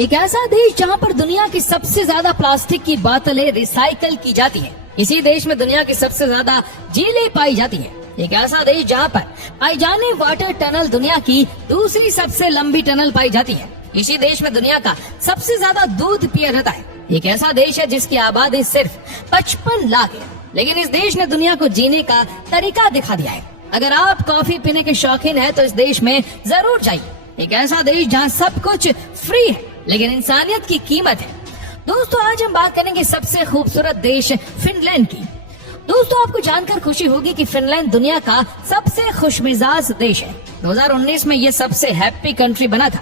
एक ऐसा देश जहाँ पर दुनिया की सबसे ज्यादा प्लास्टिक की बोतलें रिसाइकल की जाती है। इसी देश में दुनिया की सबसे ज्यादा झीलें पाई जाती है। एक ऐसा देश जहाँ पर आईजानी वाटर टनल दुनिया की दूसरी सबसे लंबी टनल पाई जाती है। इसी देश में दुनिया का सबसे ज्यादा दूध पिया जाता है। एक ऐसा देश है जिसकी आबादी सिर्फ 55 लाख है, लेकिन इस देश ने दुनिया को जीने का तरीका दिखा दिया है। अगर आप कॉफी पीने के शौकीन हैं तो इस देश में जरूर जाइए। एक ऐसा देश जहाँ सब कुछ फ्री है लेकिन इंसानियत की कीमत है। दोस्तों, आज हम बात करेंगे सबसे खूबसूरत देश फिनलैंड की। दोस्तों, आपको जानकर खुशी होगी कि फिनलैंड दुनिया का सबसे खुशमिजाज देश है। 2019 में ये सबसे हैप्पी कंट्री बना था।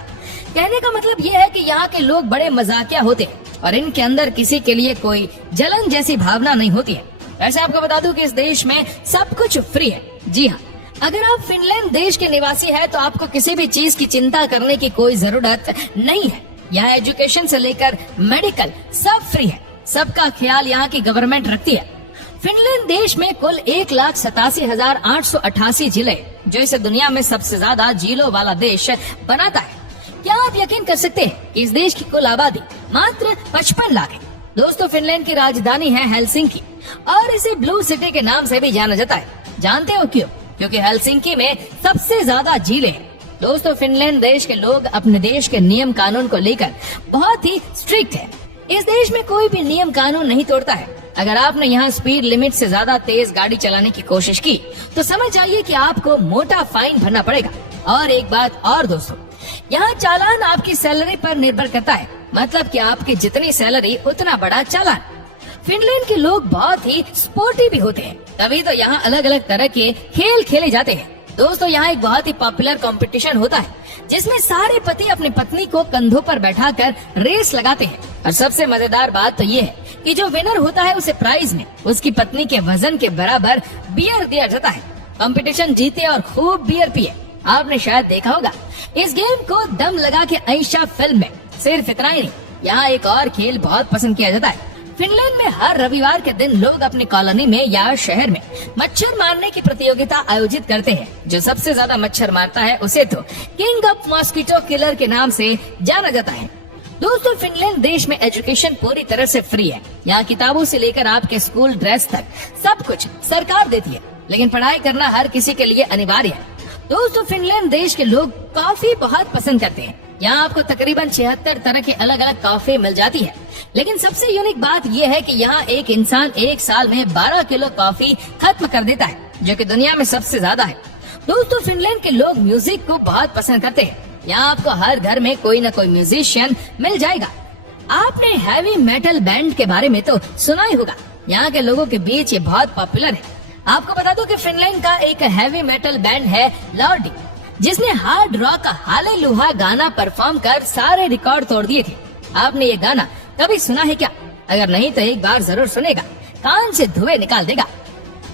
कहने का मतलब ये है कि यहाँ के लोग बड़े मजाकिया होते हैं और इनके अंदर किसी के लिए कोई जलन जैसी भावना नहीं होती है। वैसे आपको बता दूं कि इस देश में सब कुछ फ्री है। जी हाँ, अगर आप फिनलैंड देश के निवासी हैं तो आपको किसी भी चीज की चिंता करने की कोई जरूरत नहीं है। यहाँ एजुकेशन से लेकर मेडिकल सब फ्री है। सबका ख्याल यहाँ की गवर्नमेंट रखती है। फिनलैंड देश में कुल 1,87,888 झीलें, जो इसे दुनिया में सबसे ज्यादा झीलों वाला देश बनाता है। क्या आप यकीन कर सकते हैं कि इस देश की कुल आबादी मात्र 55 लाख है। दोस्तों, फिनलैंड की राजधानी है हेलसिंकी और इसे ब्लू सिटी के नाम से भी जाना जाता है। जानते हो क्यों? क्योंकि हेलसिंकी में सबसे ज्यादा झीलें हैं। दोस्तों, फिनलैंड देश के लोग अपने देश के नियम कानून को लेकर बहुत ही स्ट्रिक्ट है। इस देश में कोई भी नियम कानून नहीं तोड़ता है। अगर आपने यहाँ स्पीड लिमिट से ज्यादा तेज गाड़ी चलाने की कोशिश की तो समझ जाइए कि आपको मोटा फाइन भरना पड़ेगा। और एक बात और दोस्तों, यहाँ चालान आपकी सैलरी पर निर्भर करता है। मतलब कि आपकी जितनी सैलरी उतना बड़ा चालान। फिनलैंड के लोग बहुत ही स्पोर्टी भी होते हैं, तभी तो यहाँ अलग अलग तरह के खेल खेले जाते हैं। दोस्तों, यहाँ एक बहुत ही पॉपुलर कंपटीशन होता है जिसमें सारे पति अपनी पत्नी को कंधों पर बैठाकर रेस लगाते हैं। और सबसे मजेदार बात तो ये है कि जो विनर होता है उसे प्राइज में उसकी पत्नी के वजन के बराबर बियर दिया जाता है। कंपटीशन जीते और खूब बियर पिए। आपने शायद देखा होगा इस गेम को दम लगा के आयशा फिल्म में। सिर्फ इतना ही नहीं, यहाँ एक और खेल बहुत पसंद किया जाता है। फिनलैंड में हर रविवार के दिन लोग अपनी कॉलोनी में या शहर में मच्छर मारने की प्रतियोगिता आयोजित करते हैं। जो सबसे ज्यादा मच्छर मारता है उसे तो किंग ऑफ मॉस्किटो किलर के नाम से जाना जाता है। दोस्तों, फिनलैंड देश में एजुकेशन पूरी तरह से फ्री है। यहाँ किताबों से लेकर आपके स्कूल ड्रेस तक सब कुछ सरकार देती है, लेकिन पढ़ाई करना हर किसी के लिए अनिवार्य है। दोस्तों, फिनलैंड देश के लोग कॉफी बहुत पसंद करते हैं। यहाँ आपको तकरीबन 76 तरह की अलग अलग कॉफी मिल जाती है। लेकिन सबसे यूनिक बात यह है कि यहाँ एक इंसान एक साल में 12 किलो कॉफी खत्म कर देता है, जो कि दुनिया में सबसे ज्यादा है। दोस्तों, फिनलैंड के लोग म्यूजिक को बहुत पसंद करते हैं। यहाँ आपको हर घर में कोई न कोई म्यूजिशियन मिल जाएगा। आपने हैवी मेटल बैंड के बारे में तो सुना ही होगा। यहाँ के लोगों के बीच ये बहुत पॉपुलर है। आपको बता दूं कि फिनलैंड का एक हैवी मेटल बैंड है लॉर्डी, जिसने हार्ड रॉक हालेलुया गाना परफॉर्म कर सारे रिकॉर्ड तोड़ दिए थे। आपने ये गाना कभी सुना है क्या? अगर नहीं तो एक बार जरूर सुनेगा, कान से धुएं निकाल देगा।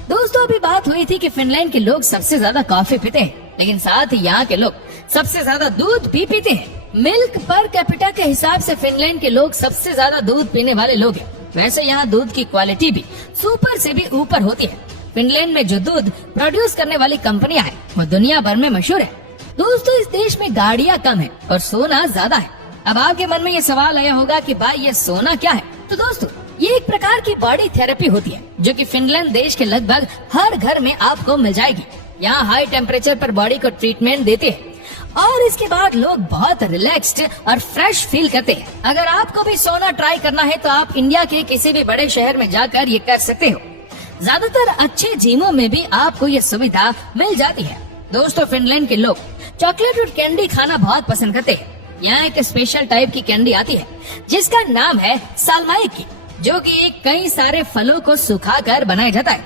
दोस्तों, अभी बात हुई थी कि फिनलैंड के लोग सबसे ज्यादा कॉफी पीते हैं, लेकिन साथ ही यहाँ के लोग सबसे ज्यादा दूध भी पीते हैं। मिल्क पर कैपिटा के हिसाब से फिनलैंड के लोग सबसे ज्यादा दूध पीने वाले लोग हैं। वैसे यहाँ दूध की क्वालिटी भी सुपर से भी ऊपर होती है। फिनलैंड में जो दूध प्रोड्यूस करने वाली कंपनियां हैं वो दुनिया भर में मशहूर है। दोस्तों, इस देश में गाड़ियां कम है और सोना ज्यादा है। अब आपके मन में ये सवाल आया होगा कि भाई ये सोना क्या है? तो दोस्तों, ये एक प्रकार की बॉडी थेरेपी होती है जो कि फिनलैंड देश के लगभग हर घर में आपको मिल जाएगी। यहाँ हाई टेम्परेचर पर बॉडी को ट्रीटमेंट देते हैं और इसके बाद लोग बहुत रिलैक्स्ड और फ्रेश फील करते हैं। अगर आपको भी सोना ट्राई करना है तो आप इंडिया के किसी भी बड़े शहर में जाकर ये कर सकते हो। ज्यादातर अच्छे जिमों में भी आपको ये सुविधा मिल जाती है। दोस्तों, फिनलैंड के लोग चॉकलेट और कैंडी खाना बहुत पसंद करते हैं। यहाँ एक स्पेशल टाइप की कैंडी आती है जिसका नाम है सालमाइकी, जो कि एक कई सारे फलों को सुखाकर बनाया जाता है।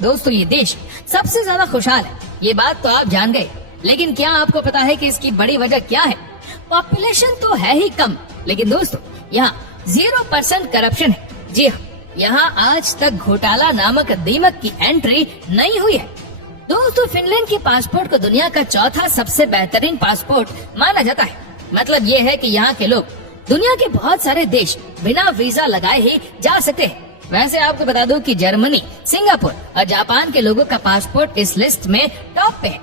दोस्तों, ये देश सबसे ज्यादा खुशहाल है, ये बात तो आप जान गए। लेकिन क्या आपको पता है कि इसकी बड़ी वजह क्या है? पॉपुलेशन तो है ही कम, लेकिन दोस्तों यहाँ 0% करप्शन है। जी हाँ, यहाँ आज तक घोटाला नामक दीमक की एंट्री नहीं हुई है। दोस्तों, फिनलैंड के पासपोर्ट को दुनिया का चौथा सबसे बेहतरीन पासपोर्ट माना जाता है। मतलब ये है कि यहाँ के लोग दुनिया के बहुत सारे देश बिना वीजा लगाए ही जा सकते हैं। वैसे आपको बता दूं कि जर्मनी, सिंगापुर और जापान के लोगों का पासपोर्ट इस लिस्ट में टॉप पे है।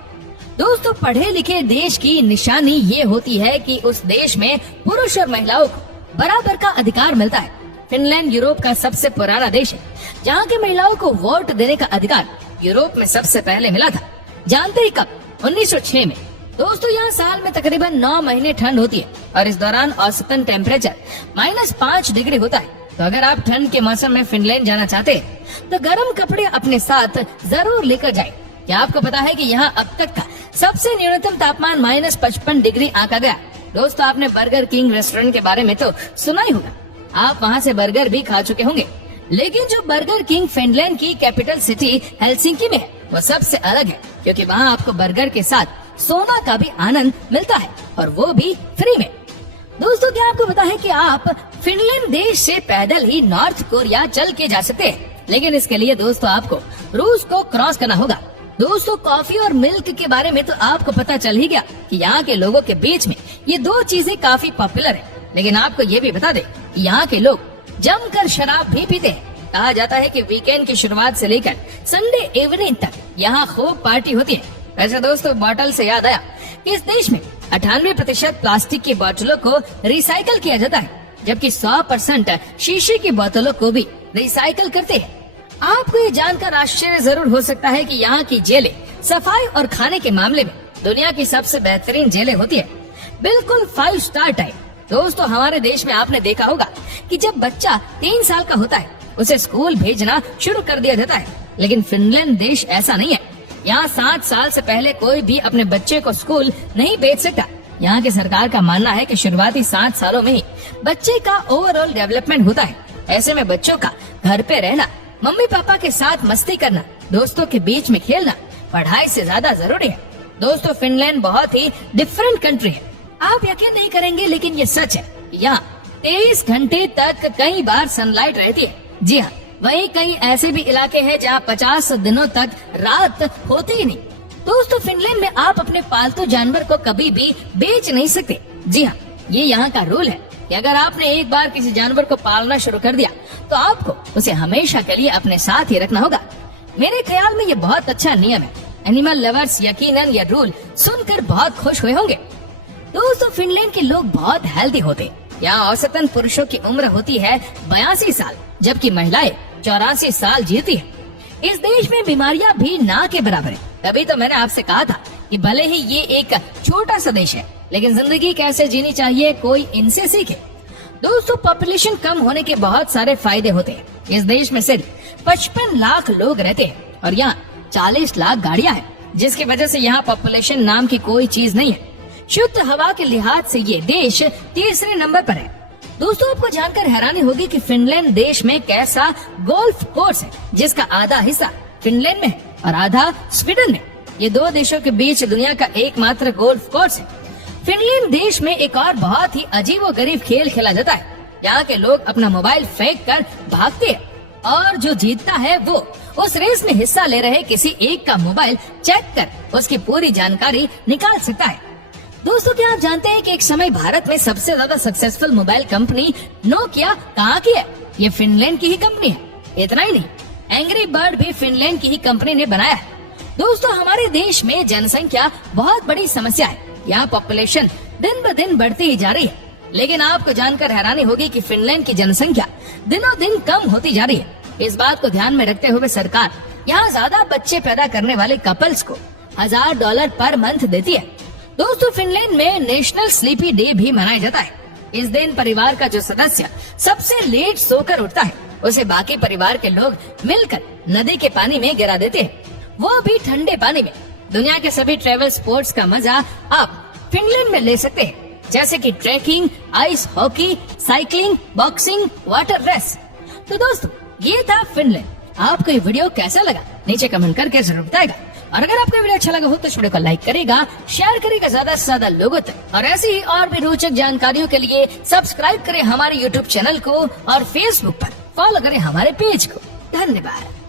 दोस्तों, पढ़े लिखे देश की निशानी ये होती है कि उस देश में पुरुष और महिलाओं को बराबर का अधिकार मिलता है। फिनलैंड यूरोप का सबसे पुराना देश है, जहाँ की महिलाओं को वोट देने का अधिकार यूरोप में सबसे पहले मिला था। जानते ही कब? 1906 में। दोस्तों, यहाँ साल में तकरीबन 9 महीने ठंड होती है और इस दौरान औसतन टेम्परेचर -5 डिग्री होता है। तो अगर आप ठंड के मौसम में फिनलैंड जाना चाहते हैं तो गर्म कपड़े अपने साथ जरूर लेकर जाएं। क्या आपको पता है कि यहाँ अब तक का सबसे न्यूनतम तापमान -55 डिग्री आंका गया। दोस्तों, आपने बर्गर किंग रेस्टोरेंट के बारे में तो सुना ही होगा। आप वहाँ से बर्गर भी खा चुके होंगे, लेकिन जो बर्गर किंग फिनलैंड की कैपिटल सिटी हेलसिंकी में है वो सबसे अलग है, क्योंकि वहाँ आपको बर्गर के साथ सोना का भी आनंद मिलता है और वो भी फ्री में। दोस्तों, क्या आपको पता है कि आप फिनलैंड देश से पैदल ही नॉर्थ कोरिया चल के जा सकते हैं, लेकिन इसके लिए दोस्तों आपको रूस को क्रॉस करना होगा। दोस्तों, कॉफी और मिल्क के बारे में तो आपको पता चल ही गया कि यहाँ के लोगों के बीच में ये 2 चीजें काफी पॉपुलर है। लेकिन आपको ये भी बता दे कि यहाँ के लोग जमकर शराब भी पीते हैं। कहा जाता है कि वीकेंड की शुरुआत से लेकर संडे इवनिंग तक यहाँ खूब पार्टी होती है। वैसे दोस्तों, बॉटल से याद आया कि इस देश में 98% प्लास्टिक की बोतलों को रिसाइकल किया जाता है, जबकि 100% शीशे की बोतलों को भी रिसाइकल करते हैं। आपको ये जानकर आश्चर्य जरूर हो सकता है कि यहाँ की जेलें सफाई और खाने के मामले में दुनिया की सबसे बेहतरीन जेलें होती है, बिल्कुल 5 स्टार टाइप। दोस्तों, हमारे देश में आपने देखा होगा कि जब बच्चा 3 साल का होता है उसे स्कूल भेजना शुरू कर दिया जाता है, लेकिन फिनलैंड देश ऐसा नहीं है। यहाँ 7 साल से पहले कोई भी अपने बच्चे को स्कूल नहीं भेज सकता। यहाँ की सरकार का मानना है कि शुरुआती 7 सालों में ही बच्चे का ओवरऑल डेवलपमेंट होता है। ऐसे में बच्चों का घर पे रहना, मम्मी पापा के साथ मस्ती करना, दोस्तों के बीच में खेलना पढ़ाई से ज्यादा जरूरी है। दोस्तों, फिनलैंड बहुत ही डिफरेंट कंट्री है। आप यकीन नहीं करेंगे, लेकिन ये सच है। यहाँ 23 घंटे तक कई बार सनलाइट रहती है। जी हाँ, वहीं कई ऐसे भी इलाके हैं जहाँ 50 दिनों तक रात होती ही नहीं। दोस्तों, फिनलैंड में आप अपने पालतू जानवर को कभी भी बेच नहीं सकते। जी हाँ, ये यहाँ का रूल है कि अगर आपने एक बार किसी जानवर को पालना शुरू कर दिया तो आपको उसे हमेशा के लिए अपने साथ ही रखना होगा। मेरे ख्याल में ये बहुत अच्छा नियम है। एनिमल लवर्स यकीनन ये रूल सुनकर बहुत खुश हुए होंगे। दोस्तों, फिनलैंड के लोग बहुत हेल्दी होते हैं। यहाँ औसतन पुरुषों की उम्र होती है 82 साल, जबकि महिलाएं 84 साल जीती है। इस देश में बीमारियां भी ना के बराबर है। तभी तो मैंने आपसे कहा था कि भले ही ये एक छोटा सा देश है, लेकिन जिंदगी कैसे जीनी चाहिए कोई इनसे सीखे। दोस्तों, पॉपुलेशन कम होने के बहुत सारे फायदे होते हैं। इस देश में सिर्फ 55 लाख लोग रहते हैं और यहाँ 40 लाख गाड़ियाँ हैं, जिसकी वजह से यहाँ पॉपुलेशन नाम की कोई चीज नहीं है। शुद्ध हवा के लिहाज से ये देश 3रे नंबर पर है। दोस्तों, आपको जानकर हैरानी होगी कि फिनलैंड देश में कैसा गोल्फ कोर्स है, जिसका आधा हिस्सा फिनलैंड में है और आधा स्वीडन में। ये 2 देशों के बीच दुनिया का एकमात्र गोल्फ कोर्स है। फिनलैंड देश में एक और बहुत ही अजीबोगरीब खेल खेला जाता है। यहाँ के लोग अपना मोबाइल फेंक कर भागते हैं और जो जीतता है वो उस रेस में हिस्सा ले रहे किसी एक का मोबाइल चेक कर उसकी पूरी जानकारी निकाल सकता है। दोस्तों, क्या आप जानते हैं कि एक समय भारत में सबसे ज्यादा सक्सेसफुल मोबाइल कंपनी नोकिया कहाँ की है? ये फिनलैंड की ही कंपनी है। इतना ही नहीं, एंग्री बर्ड भी फिनलैंड की ही कंपनी ने बनाया है। दोस्तों, हमारे देश में जनसंख्या बहुत बड़ी समस्या है। यहाँ पॉपुलेशन दिन ब दिन बढ़ती ही जा रही है, लेकिन आपको जानकर हैरानी होगी कि फिनलैंड की जनसंख्या दिनों दिन कम होती जा रही है। इस बात को ध्यान में रखते हुए सरकार यहाँ ज्यादा बच्चे पैदा करने वाले कपल्स को $1000 पर मंथ देती है। दोस्तों, फिनलैंड में नेशनल स्लीपी डे भी मनाया जाता है। इस दिन परिवार का जो सदस्य सबसे लेट सोकर उठता है उसे बाकी परिवार के लोग मिलकर नदी के पानी में गिरा देते हैं, वो भी ठंडे पानी में। दुनिया के सभी ट्रेवल स्पोर्ट्स का मजा आप फिनलैंड में ले सकते हैं, जैसे कि trekking, ice hockey, cycling, boxing, water race. तो दोस्तों, ये था फिनलैंड। आपको ये वीडियो कैसा लगा नीचे कमेंट करके जरूर बताएगा। और अगर आपको वीडियो अच्छा लगा हो तो इस वीडियो को लाइक करेगा, शेयर करेगा ज्यादा से ज्यादा लोगों तक। और ऐसी ही और भी रोचक जानकारियों के लिए सब्सक्राइब करें हमारे YouTube चैनल को और Facebook पर फॉलो करें हमारे पेज को। धन्यवाद।